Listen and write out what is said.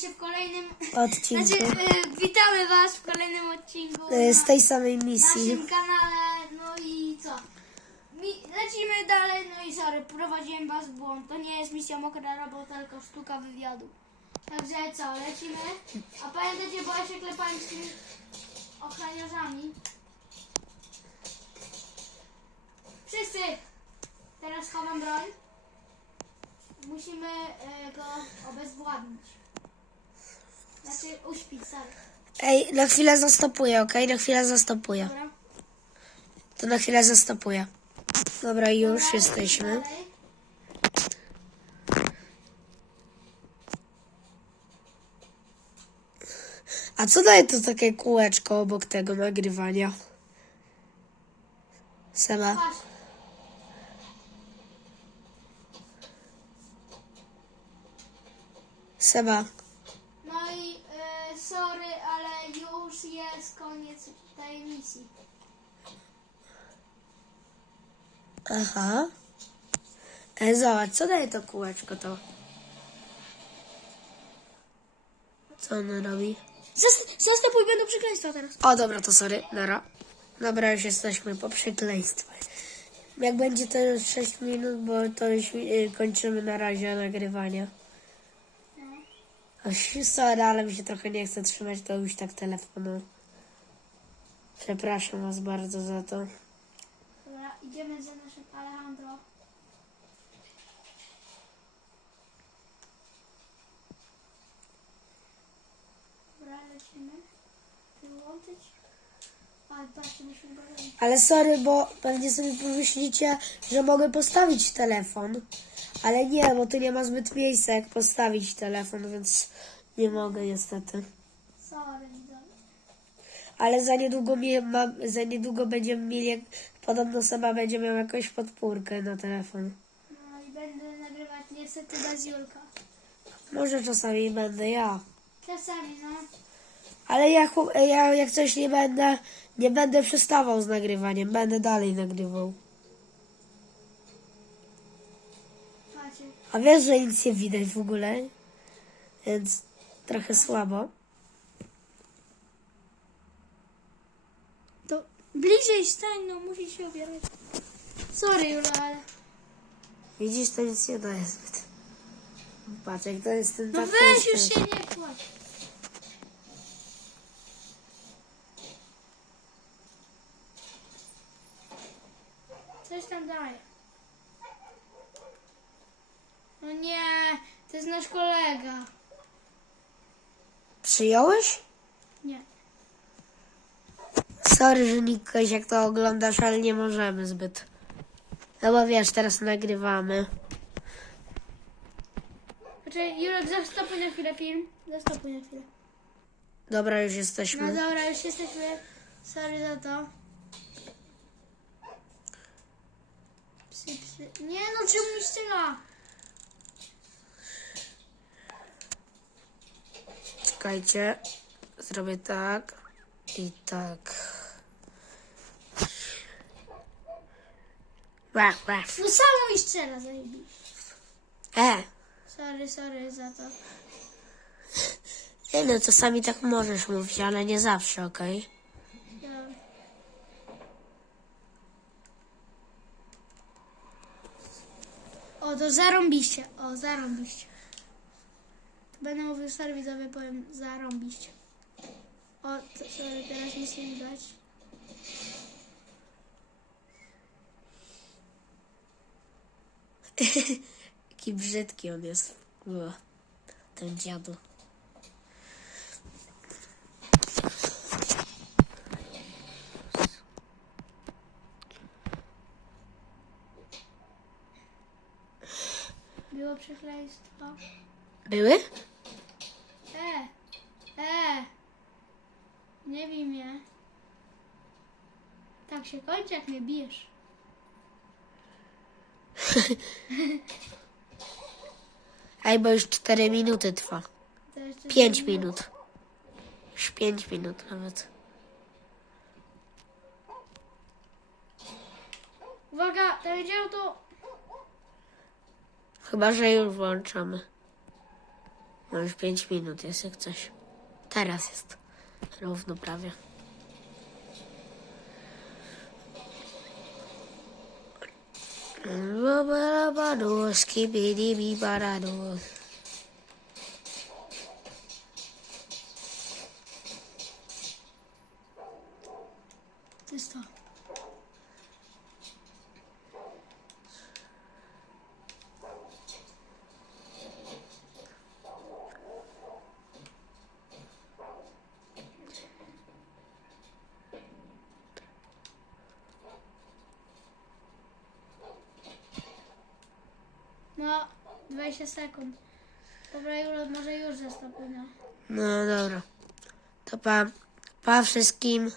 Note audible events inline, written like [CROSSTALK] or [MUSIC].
się w kolejnym... Odcinku. Znaczy, e, witamy was w kolejnym odcinku E, Z na tej samej misji. naszym kanale. No i co? Mi, lecimy dalej, no i sorry, prowadziłem was w błąd. To nie jest misja mokra robota, tylko sztuka wywiadu. Także co, lecimy? A pamiętacie, bo ja się klepałem z tymi ochroniarzami. Wszyscy! Teraz chowam broń. Musimy e, go obezwładnić. Uśpić, sorry. Ej, na chwilę zastopuję, okej? Na chwilę zastopuję. Dobra? To na chwilę zastopuję. Dobra, już Dobra, jesteśmy. dalej. A co daje to takie kółeczko obok tego nagrywania? Seba. Patrz. Seba. Koniec tej misji. Aha. E, zobacz, co daje to kółeczko to? Co ono robi? Zastopuj, będą przekleństwa teraz. O, dobra, to sorry, nara. Dobra, już jesteśmy po przekleństwie. Jak będzie to już 6 minut, bo to już y, kończymy na razie nagrywanie. Oś, sorry, ale mi się trochę nie chce trzymać to już tak telefonu. Przepraszam was bardzo za to. Dobra, idziemy za naszym Alejandro. Dobra, lecimy. Wyłączyć. A, patrzcie, musimy go robić. Ale sorry, bo pewnie sobie pomyślicie, że mogę postawić telefon. Ale nie, bo tu nie ma zbyt miejsca jak postawić telefon, więc nie mogę niestety. Sorry. Ale za niedługo, mie, mam, za niedługo będziemy mieli, jak- podobno sama będzie miał jakąś podpórkę na telefon. No i będę nagrywać niestety bez Julka. Może czasami będę ja. Czasami, no. Ale ja, ja jak coś nie będę, nie będę przestawał z nagrywaniem, będę dalej nagrywał. A wiesz, że nic nie widać w ogóle? Więc trochę słabo. To bliżej stań, no musi się obierać. Sorry, Jula, ale... Widzisz, to nic nie daje zbyt. Patrz, jak to jest ten No tak, weź, już się nie płacz. Coś tam daje. No nie, to jest nasz kolega. Przyjąłeś? Sorry, że Nikoś, jak to oglądasz, ale nie możemy zbyt. No bo wiesz, teraz nagrywamy. Poczekaj, Jurek, zastopuj na chwilę film. Zastopuj na chwilę. Dobra, już No jesteśmy. dobra, już jesteśmy. Sorry za to. Psy, psy. Nie no, czemu mi strzela? Czekajcie. Zrobię tak i tak. Łach, łach. No samo mi strzela, zajebiście. E, Sorry, sorry za to. nie no, czasami tak możesz mówić, ale nie zawsze, okej? Dobra. O, to zarąbiście. O, zarąbiście. Będę mówił sorry, widzowie, powiem zarąbiście. O, to, sorry, teraz nic nie widać. [LAUGHS] Jaki brzydki on jest. Ua, ten dziadu. Było przekleństwo. Były? E, e, nie bij mnie. Tak się kończy, jak mnie bijesz. Ej, bo już 4 minuty trwa. To jeszcze 5 minut. Już 5 minut nawet. Uwaga, to będzie auto. Chyba, że już włączamy. No już 5 minut jest jak coś. Teraz jest. Równo prawie. Babarabados, skibidi-bibarados. To jest to. No, 20 sekund. Dobra, Juro, może już zastąpienia. No dobra. To pa. Pa wszystkim.